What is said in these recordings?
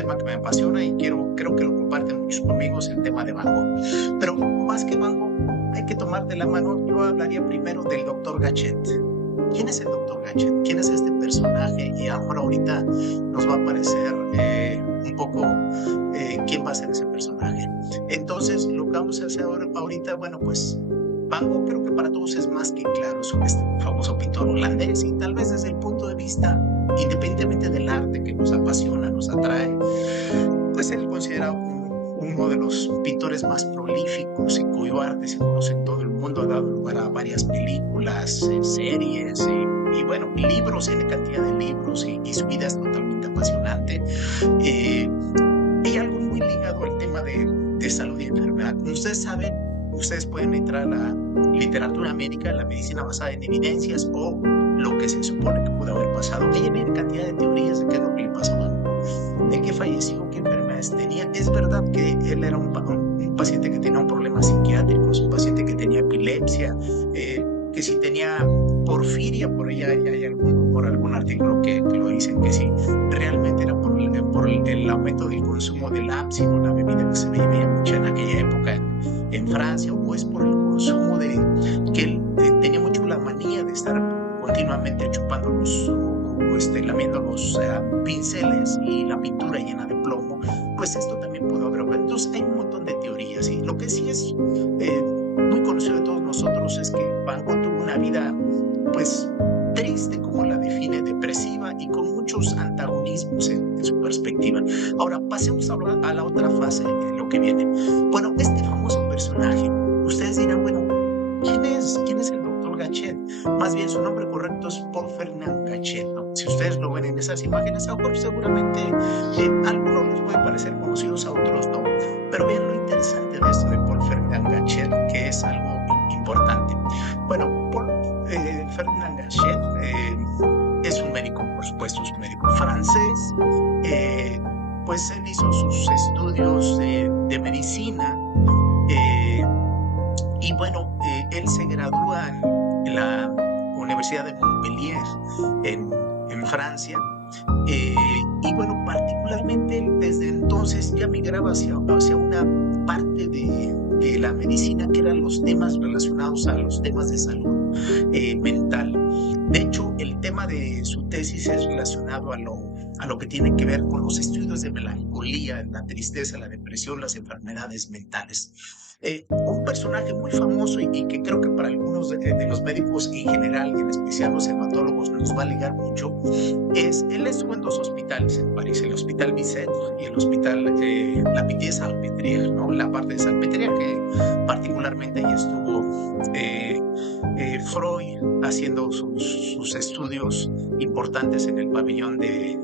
tema que me apasiona y creo que lo comparten muchos conmigo, es el tema de Van Gogh. Pero más que Van Gogh, hay que tomar de la mano. Yo hablaría primero del doctor Gachet. ¿Quién es el doctor Gachet? ¿Quién es este personaje? Y ahorita nos va a aparecer un poco quién va a ser ese personaje. Entonces, lo que vamos a hacer ahorita, bueno, pues Van Gogh creo que para todos es más que claro sobre este famoso pintor holandés, y tal vez desde el punto de vista, independientemente del arte que nos apasiona, nos atrae, pues él considera uno de los pintores más prolíficos y cuyo arte se conoce en todo el mundo, ha dado lugar a varias películas, series y bueno, libros, en cantidad de libros, y su vida es totalmente apasionante. Hay algo muy ligado al tema de salud y enfermedad. Como ustedes saben, ustedes pueden entrar a la literatura médica, la medicina basada en evidencias o lo que se supone que pudo haber pasado. Hay una cantidad de teorías de qué es lo que le pasó a Van Gogh, de qué falleció, qué enfermedades tenía. Es verdad que él era un paciente que tenía un problema psiquiátrico, un paciente que tenía epilepsia, que si tenía porfiria, por allá hay por algún artículo que lo dicen que sí, realmente era por el aumento del consumo del absino, la bebida que se bebía mucho en aquella época en Francia, o es por el consumo que él tenía mucho la manía de estar continuamente chupando lamiendo los pinceles y la pintura llena de plomo. Pues esto también pudo haber. Entonces hay un montón de teorías, y lo que sí es muy conocido de todos nosotros es que Van Gogh tuvo una vida pues triste, como la define, depresiva y con muchos antagonismos en su perspectiva. Ahora pasemos a la otra fase de lo que viene. Bueno, este famoso personaje, ustedes dirán, bueno, ¿quién es el doctor Gachet? Más bien su nombre correcto es Paul Ferdinand Gachet, ¿no? Si ustedes lo ven en esas imágenes, seguramente a algunos les puede parecer conocidos, a otros no, pero vean lo interesante de esto de Paul Ferdinand Gachet, que es algo importante. Bueno, Paul Ferdinand Gachet es un médico, por supuesto, es un médico francés. Pues él hizo sus estudios de medicina, y bueno, él se gradúa en la Universidad de Montpellier en Francia, y bueno, particularmente él desde entonces ya migraba hacia una parte de la medicina que eran los temas relacionados a los temas de salud mental. De hecho, el tema de su tesis es relacionado a lo que tiene que ver con los estudios de melancolía, la tristeza, la depresión, las enfermedades mentales. Un personaje muy famoso y que creo que para algunos de los médicos en general, y en especial los hematólogos, nos va a ligar mucho, él estuvo en dos hospitales en París, el Hospital Bicêtre y el Hospital La Pitié-Salpêtrière, ¿no? La parte de Salpêtrière, que particularmente ahí estuvo Freud haciendo sus estudios importantes en el pabellón de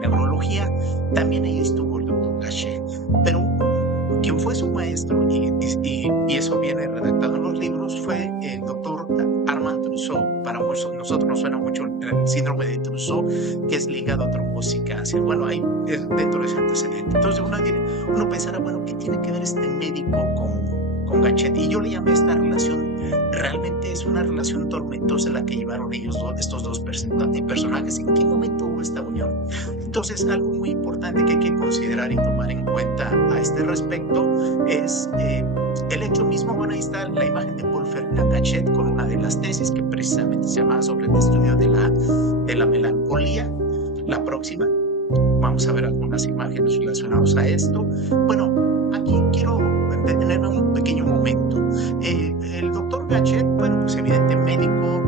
neurología. También ahí estuvo el doctor Gachet, pero quien fue su maestro, y eso viene redactado en los libros, fue el doctor Armand Trousseau. Para nosotros nos suena mucho el síndrome de Trousseau, que es ligado a trombosis y cáncer. Bueno, ahí dentro de ese antecedente. Entonces uno pensará, bueno, ¿qué tiene que ver este médico con Gachet? Y yo le llamé esta relación, realmente es una relación tormentosa la que llevaron estos dos personajes. ¿En qué momento hubo esta unión? Entonces, algo muy importante que hay que considerar y tomar en cuenta a este respecto es el hecho mismo. Bueno, ahí está la imagen de Paul Ferdinand Gachet con una de las tesis que precisamente se llama sobre el estudio de la melancolía. La próxima, vamos a ver algunas imágenes relacionadas a esto. Bueno, aquí quiero detenerme un pequeño momento. El doctor Gachet, bueno, pues evidente médico,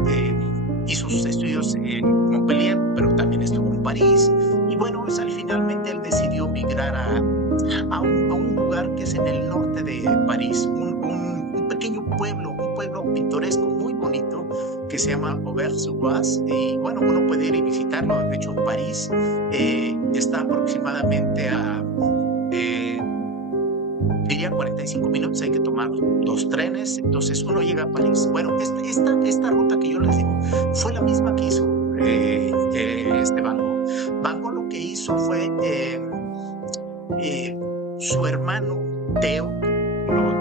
hizo sus estudios en Montpellier, pero también estuvo en París, y bueno, pues finalmente él decidió migrar a un lugar que es en el norte de París, un pequeño pueblo, un pueblo pintoresco muy bonito que se llama Auvers-sur-Oise, y bueno, uno puede ir y visitarlo. De hecho, en París está aproximadamente diría 45 minutos, hay que tomar 2 trenes, entonces uno llega a París. Bueno, esta ruta que yo les digo fue la misma que hizo Van Gogh. Van Gogh lo que hizo fue su hermano Theo,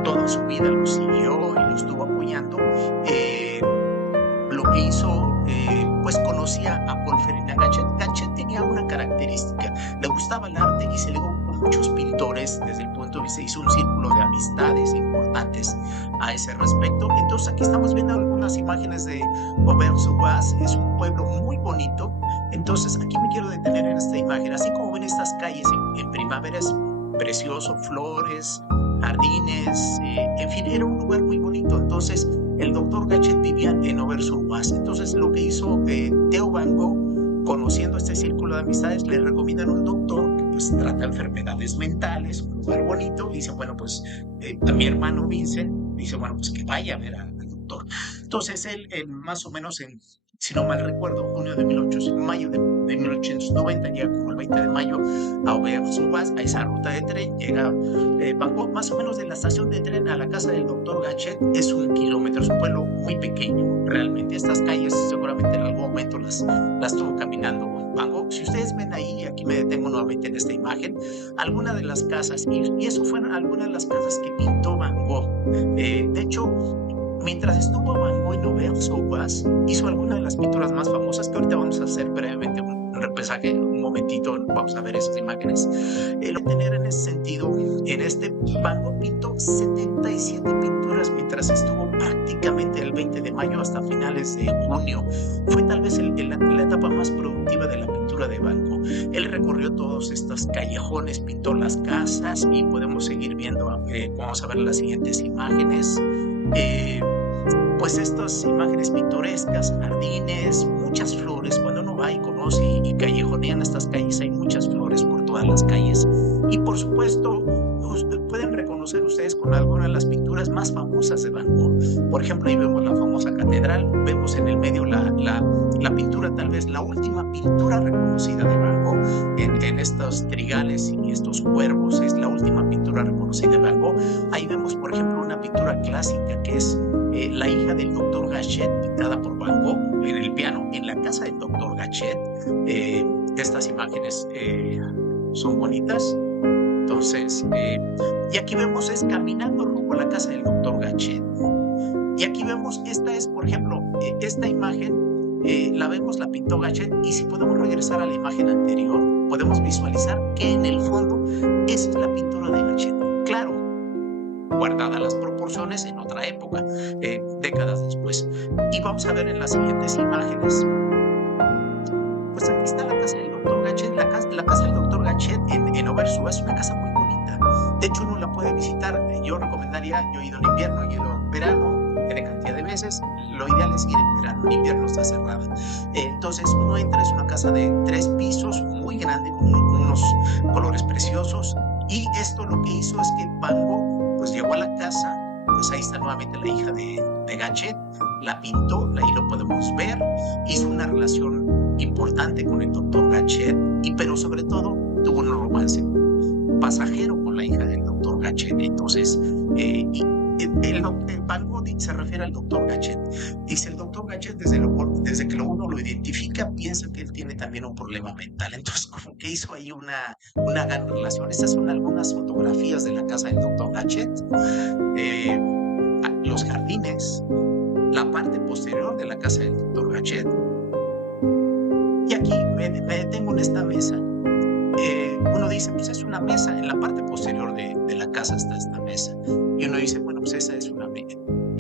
toda su vida lo siguió y lo estuvo apoyando. Lo que hizo, pues conocía a Paul Ferdinand Gachet. Gachet tenía una característica, le gustaba el arte y se legó con muchos pintores desde el punto de vista, hizo un círculo de amistades importantes a ese respecto. Entonces aquí estamos viendo algunas imágenes de Auvers-sur-Oise, es un pueblo muy bonito. Entonces aquí me quiero detener en esta imagen, así como ven estas calles en primavera, es precioso, flores, jardines, en fin, era un lugar muy bonito. Entonces el doctor Gachet vivía en Auvers-sur-Oise. Entonces lo que hizo Theo Van Gogh, conociendo este círculo de amistades, le recomiendan un doctor que pues trata enfermedades mentales, un lugar bonito, y dice, bueno, pues a mi hermano Vincent dice, bueno, pues que vaya a ver al doctor. Entonces él más o menos si no mal recuerdo, mayo de 1890, llega como el 20 de mayo a Auvers-sur-Oise, a esa ruta de tren, llega Van Gogh, más o menos de la estación de tren a la casa del doctor Gachet es 1 kilómetro, es un pueblo muy pequeño, realmente. Estas calles seguramente en algún momento las tuvo caminando Van Gogh. Si ustedes ven ahí, aquí me detengo nuevamente en esta imagen, algunas de las casas, y eso fueron algunas de las casas que pintó Van Gogh. De hecho, mientras estuvo Van Gogh en Auvers-sur-Oise, hizo algunas de las pinturas más famosas que ahorita vamos a hacer brevemente un repasaje, un momentito, vamos a ver esas imágenes. Lo que tener en ese sentido, Van Gogh pintó 77 pinturas mientras estuvo prácticamente el 20 de mayo hasta finales de junio. Fue tal vez la etapa más productiva de la pintura de Van Gogh. Él recorrió todos estos callejones, pintó las casas y podemos seguir viendo, vamos a ver las siguientes imágenes. Pues estas imágenes pintorescas, jardines, muchas flores. Cuando uno va y conoce y callejonean estas calles, hay muchas flores por todas las calles. Y por supuesto, pueden reconocer ustedes con algunas de las pinturas más famosas de Van Gogh. Por ejemplo, ahí vemos la famosa catedral, vemos en el medio la pintura, tal vez la última pintura reconocida de Van Gogh en estos trigales y estos cuervos, es la última pintura reconocida de Van Gogh. Ahí vemos, por ejemplo, una pintura clásica que es La hija del doctor Gachet, pintada por Van Gogh en el piano en la casa del doctor Gachet. Estas imágenes son bonitas. Entonces, y aquí vemos es caminando rumbo a la casa del doctor Gachet. Y aquí vemos, esta es, por ejemplo, esta imagen, la vemos, la pintó Gachet, y si podemos regresar a la imagen anterior, podemos visualizar que en el fondo esa es la pintura de Gachet. Claro, guardadas las proporciones en otra época, décadas después. Y vamos a ver en las siguientes imágenes. Pues aquí está la casa del doctor Gachet. La casa del doctor Gachet en Auvers-sur-Oise es una casa muy bonita. De hecho, uno la puede visitar. Yo recomendaría, yo he ido en invierno, he ido en verano, tiene cantidad de veces. Lo ideal es ir en verano, en invierno está cerrada. Entonces uno entra, es una casa de 3 pisos, muy grande, con unos colores preciosos. Y esto lo que hizo es que Van Gogh pues llegó a la casa, pues ahí está nuevamente la hija de Gachet, la pintó, ahí lo podemos ver, hizo una relación importante con el doctor Gachet, pero sobre todo tuvo un romance pasajero con la hija del doctor Gachet. Entonces, Van Gogh se refiere al doctor Gachet. Dice, el doctor Gachet, desde que uno lo identifica, piensa que él tiene también un problema mental. Entonces, como que hizo ahí una gran relación. Estas son algunas fotografías de la casa del doctor Gachet. Los jardines, la parte posterior de la casa del doctor Gachet. Y aquí me detengo en esta mesa. Uno dice, pues es una mesa, en la parte posterior de la casa está esta mesa. Y uno dice, bueno, pues esa es una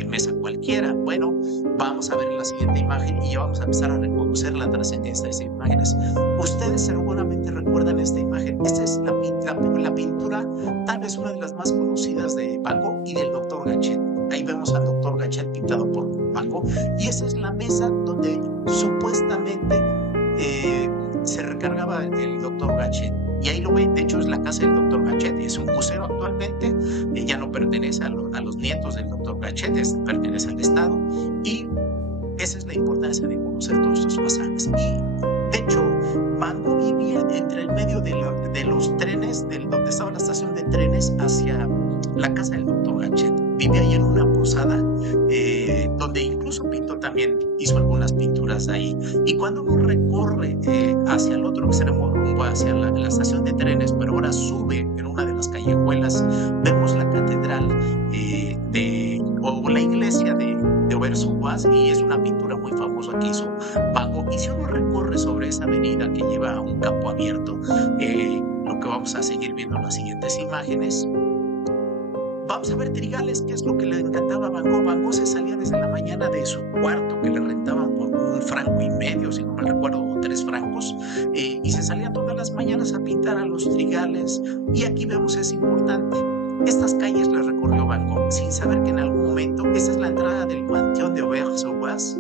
mesa cualquiera. Bueno, vamos a ver la siguiente imagen y ya vamos a empezar a reconocer la trascendencia de estas imágenes. Ustedes seguramente recuerdan esta imagen. Esta es la pintura, tal vez una de las más conocidas de Van Gogh y del doctor Gachet. Ahí vemos al doctor Gachet pintado por Van Gogh. Y esa es la mesa donde supuestamente se recargaba el doctor Gachet. Y ahí lo ven, de hecho es la casa del doctor Gachet, es un museo actualmente, ya no pertenece a los nietos del doctor Gachet, pertenece al Estado, y esa es la importancia de conocer todos estos pasajes. Y de hecho, Van Gogh vivía entre el medio de los trenes, donde estaba la estación de trenes, hacia la casa del doctor Gachet. Vivía ahí en una posada, donde incluso pintó también, hizo algunas pinturas ahí. Y cuando uno recorre hacia el otro extremo, rumbo hacia la estación de trenes, pero ahora sube en una de las callejuelas, vemos la catedral o la iglesia de Auvers-sur-Oise, y es una pintura muy famosa que hizo Van Gogh. Y si uno recorre sobre esa avenida que lleva a un campo vamos a seguir viendo las siguientes imágenes. Vamos a ver trigales, que es lo que le encantaba a Van Gogh. Van Gogh se salía desde la mañana de su cuarto, que le rentaban por 1,5 franco, si no me recuerdo, o 3 francos, y se salía todas las mañanas a pintar a los trigales. Y aquí vemos, es importante, estas calles las recorrió Van Gogh sin saber que en algún momento, esta es la entrada del Panteón de Auvers-sur-Oise.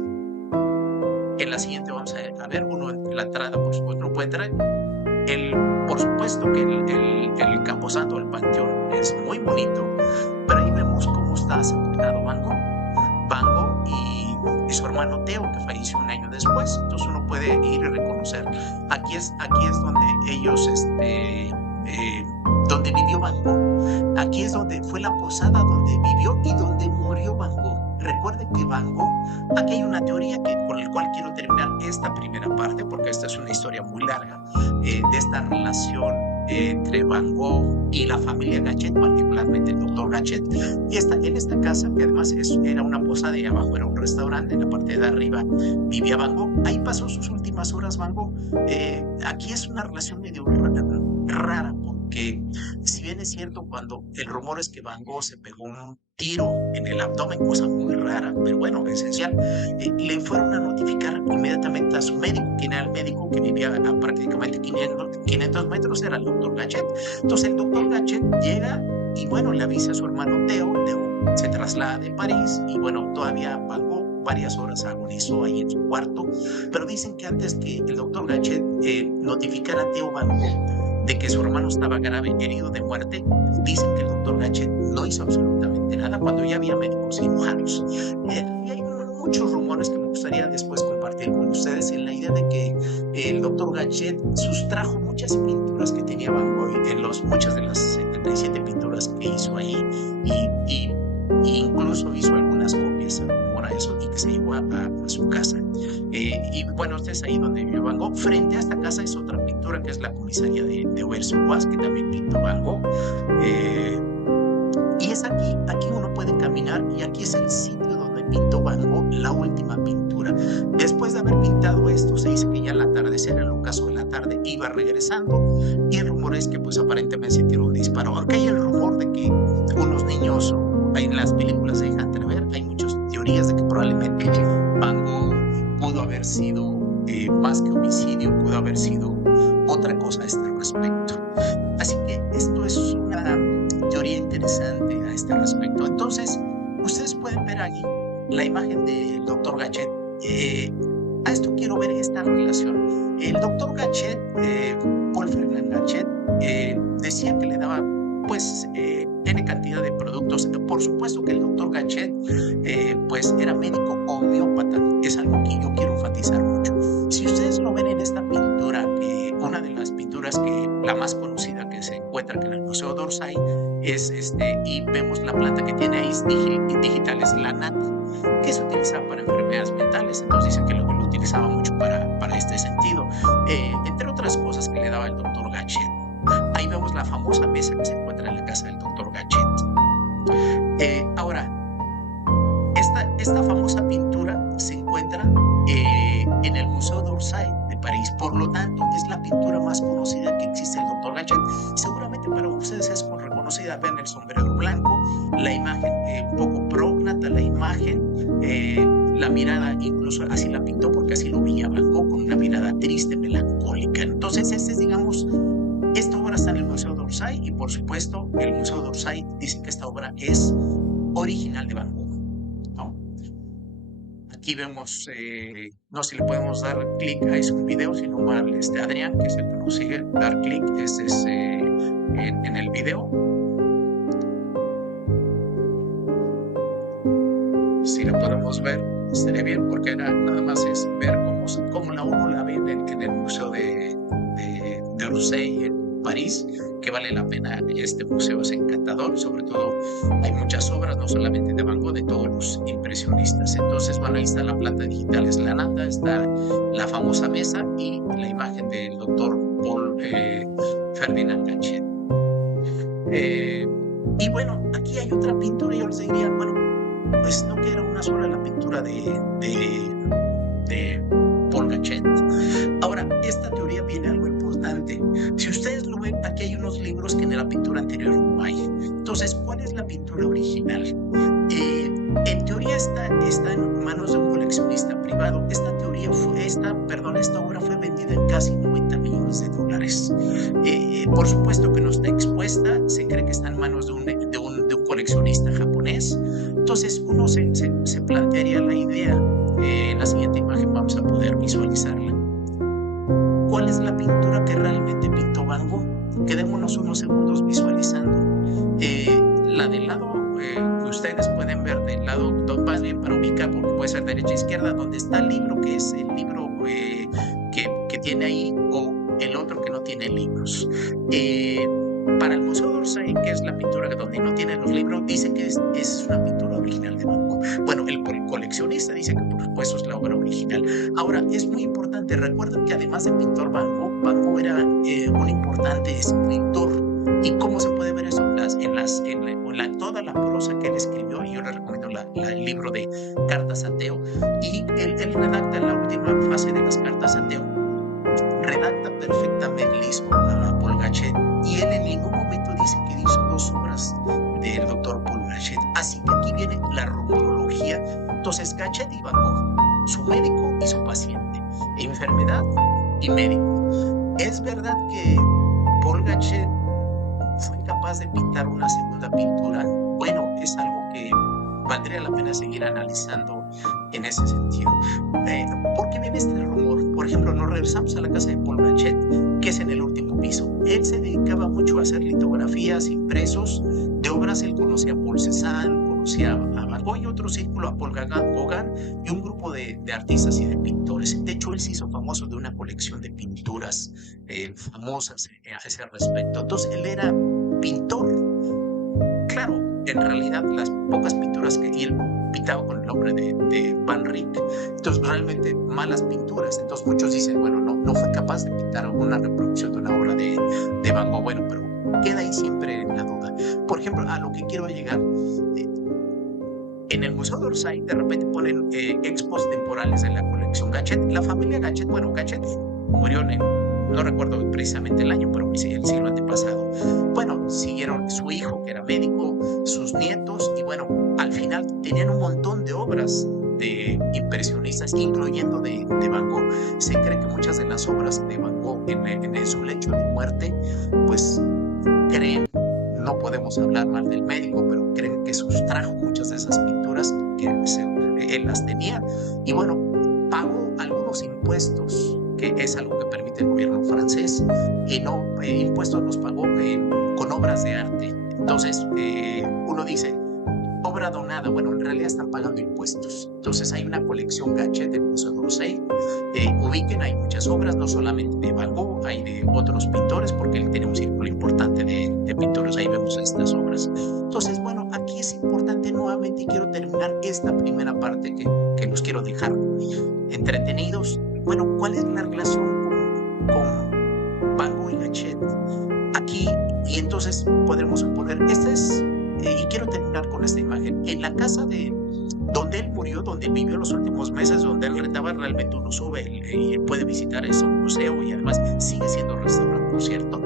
En la siguiente vamos a ver uno en la entrada, por supuesto, no puede entrar. Por supuesto que el camposanto del panteón es muy bonito, pero ahí vemos cómo está sepultado Van Gogh. Van Gogh y su hermano Theo, que falleció un año después. Entonces uno puede ir y reconocer. Aquí es donde ellos, donde vivió Van Gogh. Aquí es donde fue la posada donde vivió y donde murió Van Gogh. Recuerden que Van Gogh, aquí hay una teoría con la cual quiero terminar esta primera parte, porque esta es una historia muy larga, de esta relación entre Van Gogh y la familia Gachet, particularmente el doctor Gachet. Y en esta casa, que además era una posada y abajo era un restaurante, en la parte de arriba vivía Van Gogh. Ahí pasó sus últimas horas Van Gogh. Aquí es una relación medio rara, porque si bien es cierto, cuando el rumor es que Van Gogh se pegó un tiro en el abdomen, cosa muy rara, pero bueno, esencial, le fueron a notificar inmediatamente a su médico, quien era el médico que vivía a prácticamente 500 metros, era el doctor Gachet. Entonces el doctor Gachet llega y bueno, le avisa a su hermano Theo se traslada de París y bueno, todavía Van Gogh varias horas agonizó ahí en su cuarto, pero dicen que antes que el doctor Gachet notificara a Theo Van Gogh de que su hermano estaba grave, herido de muerte, dicen que el doctor Gachet no hizo absolutamente nada cuando ya había médicos cirujanos. Y hay muchos rumores que me gustaría después compartir con ustedes en la idea de que el doctor Gachet sustrajo muchas pinturas que tenía Van Gogh en muchas de las 77 pinturas que hizo ahí y incluso hizo algunas copias por eso y que se llevó a su casa. Y bueno, este es ahí donde vivió Van Gogh. Frente a esta casa es otra pintura que es la comisaría de Auvers-sur-Oise, que también pintó Van Gogh. Y es aquí uno puede caminar y aquí es el sitio donde pintó Van Gogh la última pintura. Después de haber pintado esto, se dice que ya al atardecer, en el ocaso de la tarde, iba regresando y el rumor es que pues aparentemente se tiró un disparo. Aunque hay el rumor de que unos niños, en las películas se dejan entrever, hay muchas teorías de que probablemente Van Gogh pudo haber sido más que homicidio, pudo haber sido otra cosa a este respecto. Así que esto es una teoría interesante a este respecto. Entonces, ustedes pueden ver ahí la imagen del doctor Gachet. A esto quiero ver esta relación. El doctor Gachet, Paul Ferdinand Gachet, decía que le daba pues N cantidad de productos. Por supuesto que el doctor Gachet pues era médico homeópata, es algo que yo quiero enfatizar mucho. Si ustedes lo ven en esta pintura, una de las pinturas la más conocida que se encuentra en el Museo d'Orsay es y vemos la planta que tiene ahí digital, es la nata, que se utiliza para enfermedades mentales. Entonces dicen que lo utilizaba mucho para este sentido, entre otras cosas que le daba el doctor Gachet. Ahí vemos la famosa mesa que se encuentra en la casa del doctor Gachet. Ahora, esta famosa pintura se encuentra en el Museo d'Orsay de París. Por lo tanto, es la pintura más conocida que existe del doctor Gachet. Seguramente para ustedes es reconocida. Vean el sombrero blanco, la imagen un poco prógnata, la imagen, la mirada, incluso así la pintó porque así lo veía Van Gogh, con una mirada triste, melancólica. Entonces, digamos, esta obra está en el Museo d'Orsay y por supuesto el Museo d'Orsay dice que esta obra es original de Van Gogh, ¿no? Aquí vemos, no sé si le podemos dar clic a ese video, sino mal Adrián, que es el que nos sigue, dar clic en el video. Si la podemos ver, estaría bien, porque nada más es ver cómo uno la ve en el Museo de Orsay en París, que vale la pena. Este museo es encantador, sobre todo hay muchas obras, no solamente de Van Gogh, de todos los impresionistas. Entonces, bueno, ahí está la planta digital, es la nata, está la famosa mesa y la imagen del doctor Paul Ferdinand Gachet. Y bueno, aquí hay otra pintura, yo les diría, bueno, pues no que era una sola la pintura de Paul Gachet. Ahora, esta teoría viene algo importante. Si ustedes lo ven, aquí hay unos libros que en la pintura anterior no hay. Entonces, ¿cuál es la pintura original? En teoría está en manos de un coleccionista privado. Esta obra fue vendida en casi $90 millones. Por supuesto que no está expuesta, se cree que está en manos de un coleccionista japonés. Entonces uno se plantearía la idea, en la siguiente imagen vamos a poder visualizarla. ¿Cuál es la pintura que realmente pintó Van Gogh? Quedémonos unos segundos visualizando. La del lado que ustedes pueden ver del lado, más bien para ubicar, porque puede ser derecha e izquierda, donde está el libro, que es el libro que tiene ahí, o el otro que no tiene libros. Para el Museo d'Orsay, que es la pintura donde no tiene los libros, dice que es una pintura original de Van Gogh. Bueno, el coleccionista dice que por supuesto es la obra original. Ahora, es muy importante, recuerden que además de pintor Van Gogh era un importante escritor. ¿Y cómo se puede ver eso? En toda la prosa que él escribió, y yo le recomiendo el libro de Cartas a Theo, y él redacta en la última fase de las Cartas a Theo, redacta perfectamente listo a Paul Gachet, y él en ningún momento dice que hizo 2 obras del doctor Paul Gachet. Así que aquí viene la rumorología. Entonces, Gachet y Van Gogh, su médico y su paciente, enfermedad y médico. Es verdad que Paul Gachet fue capaz de pintar una segunda pintura. Bueno, es algo que valdría la pena seguir analizando en ese sentido. ¿Por qué viene este rumor? Por ejemplo, nos regresamos a la casa de Paul Gachet, que es en el último piso. Él se dedicaba mucho a hacer litografías, impresos de obras. Él conocía a Paul Cézanne, conocía a Van Gogh y otro círculo, a Paul Gauguin y un grupo de artistas y de pintores. De hecho, él se hizo famoso de una colección de pinturas famosas a ese respecto. Entonces, él era pintor. Claro, en realidad las pocas pinturas que él pintaba con el nombre de Van Rijk, entonces realmente malas pinturas. Entonces muchos dicen, bueno, no fue capaz de pintar una reproducción de una obra de Van Gogh. Bueno, pero queda ahí siempre la duda. Por ejemplo, a lo que quiero llegar, en el Museo d'Orsay de repente ponen expos temporales de la colección Gachet. La familia Gachet, bueno, Gachet murió no recuerdo precisamente el año, pero el siglo antepasado. Bueno, siguieron su hijo, que era médico, sus nietos, y bueno, al final tenían un montón de obras de impresionistas, incluyendo de Van Gogh. Se cree que muchas de las obras de Van Gogh en su lecho de muerte, pues creen, no podemos hablar mal del médico, pero creen que sustrajo muchas de esas pinturas que él las tenía, y bueno, pagó algunos impuestos, que es algo que permite el gobierno francés, y no impuestos los pagó con obras de arte. Entonces uno dice, obra donada, bueno, en realidad están pagando impuestos. Entonces hay una colección Gachet del Museo d'Orsay. Ubiquen, hay muchas obras, no solamente de Van Gogh, hay de otros pintores, porque él tiene un círculo importante de pintores, ahí vemos estas obras. Entonces, bueno, aquí es importante nuevamente, y quiero terminar esta primera parte que los quiero dejar entretenidos. Bueno, ¿cuál es la relación con Van Gogh y Gachet? Aquí, y entonces podremos suponer, y quiero terminar con esta imagen, en la casa donde él murió, donde él vivió los últimos meses, donde él rentaba, realmente uno sube y puede visitar ese museo, y además sigue siendo restaurante, por cierto.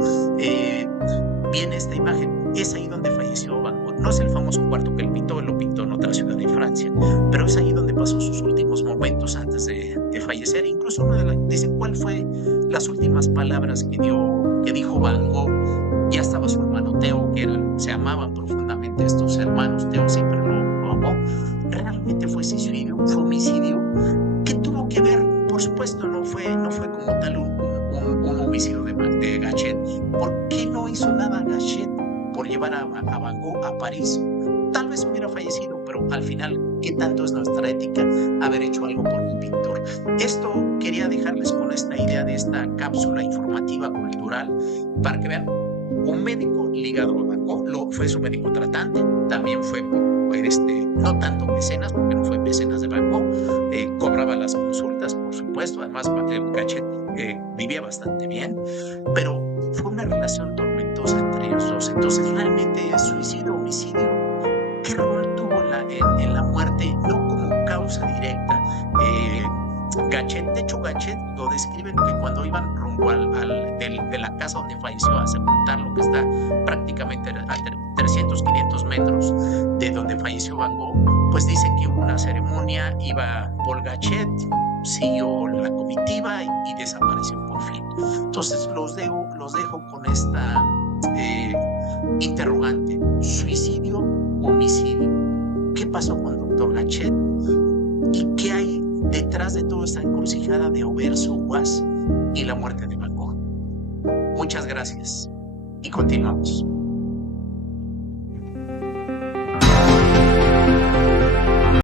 Viene esta imagen, es ahí donde falleció Van Gogh. No es el famoso cuarto que él lo pintó en otra ciudad de Francia, pero es ahí donde pasó sus últimos momentos antes de fallecer. Incluso dice cuál fue las últimas palabras que dijo Van Gogh. Ya estaba su hermano Theo, se amaban profundamente estos hermanos. Theo siempre lo amó. Realmente fue suicidio, fue homicidio. ¿Qué tuvo que ver? Por supuesto, no fue como tal un homicidio de Gachet. ¿Por qué no hizo nada Gachet por llevar a Van Gogh a París? Tal vez hubiera fallecido, pero al final, ¿qué tanto es nuestra ética haber hecho algo por un pintor? Esto quería dejarles con esta idea de esta cápsula informativa cultural, para que vean, un médico ligado a Van Gogh, fue su médico tratante, también fue no tanto mecenas, porque no fue mecenas de Van Gogh, cobraba las consultas, por supuesto. Además, Gachet vivía bastante bien, pero fue una relación tormentosa entre ellos dos. Entonces, realmente, suicidio, homicidio, ¿qué rol tuvo en la muerte? No como causa directa. Gachet, de hecho, Gachet lo describen que cuando iban rumbo de la casa donde falleció a sepultarlo, que está prácticamente a 300, 500 metros de donde falleció Van Gogh, pues dicen que hubo una ceremonia, iba Paul Gachet, siguió la comitiva y desapareció por fin. Entonces los dejo con esta interrogante: ¿suicidio, homicidio? ¿Qué pasó con el doctor Gachet? ¿Y qué hay detrás de toda esta encrucijada de Aubert, Was y la muerte de Van Gogh? Muchas gracias y continuamos.